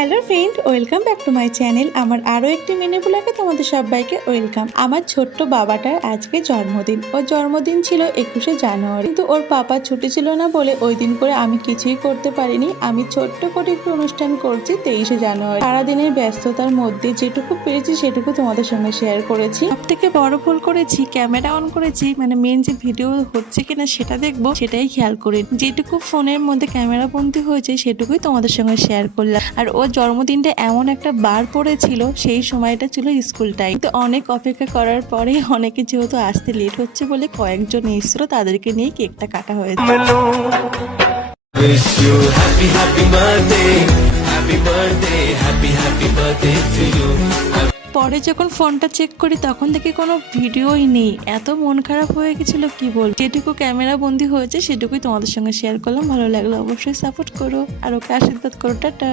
Hello friend, welcome back to my channel. আমার আরও একটি মিনি ব্লগে তোমাদের সবাইকে ওয়েলকাম। আমার ছোট্ট বাবাটার আজকে জন্মদিন। ওর জন্মদিন ছিল 21শে জানুয়ারি, কিন্তু ওর পাপা ছুটি ছিল না বলে ওই দিন করে আমি কিছুই করতে পারিনি। আমি ছোট্ট করে একটু অনুষ্ঠান করছি 23শে জানুয়ারি। সারাদিনের ব্যস্ততার মধ্যে যেটুকু পেরেছি সেটুকু তোমাদের সঙ্গে শেয়ার করেছি। সব থেকে বড় ভুল করেছি, ক্যামেরা অন করেছি, মানে মেন যে ভিডিও হচ্ছে কিনা সেটা দেখবো সেটাই খেয়াল করি। যেটুকু ফোনের মধ্যে ক্যামেরা বন্দী হয়েছে সেটুকুই তোমাদের সঙ্গে শেয়ার করলাম। আর ওর জন্মদিনটা এমন একটা বার পড়েছিল, সেই সময়টা ছিল স্কুল টাইম। তো অনেক অপেক্ষা করার পরে অনেকে যেহেতু আসতে লেট হচ্ছে বলে কয়েকজন এসেছিল, তাদেরকে নিয়ে কেকটা কাটা হয়েছে। Wish you happy birthday, happy birthday, happy birthday to you. পরে যখন ফোনটা চেক করি তখন দেখি কোনো ভিডিওই নেই। এত মন খারাপ হয়ে গেছিল কি বল। যেটুকু ক্যামেরা বন্দি হয়েছে সেটুকুই তোমাদের সঙ্গে শেয়ার করলাম। ভালো লাগলো অবশ্যই সাপোর্ট করো আর ওকে আশীর্বাদ করো। টাটা।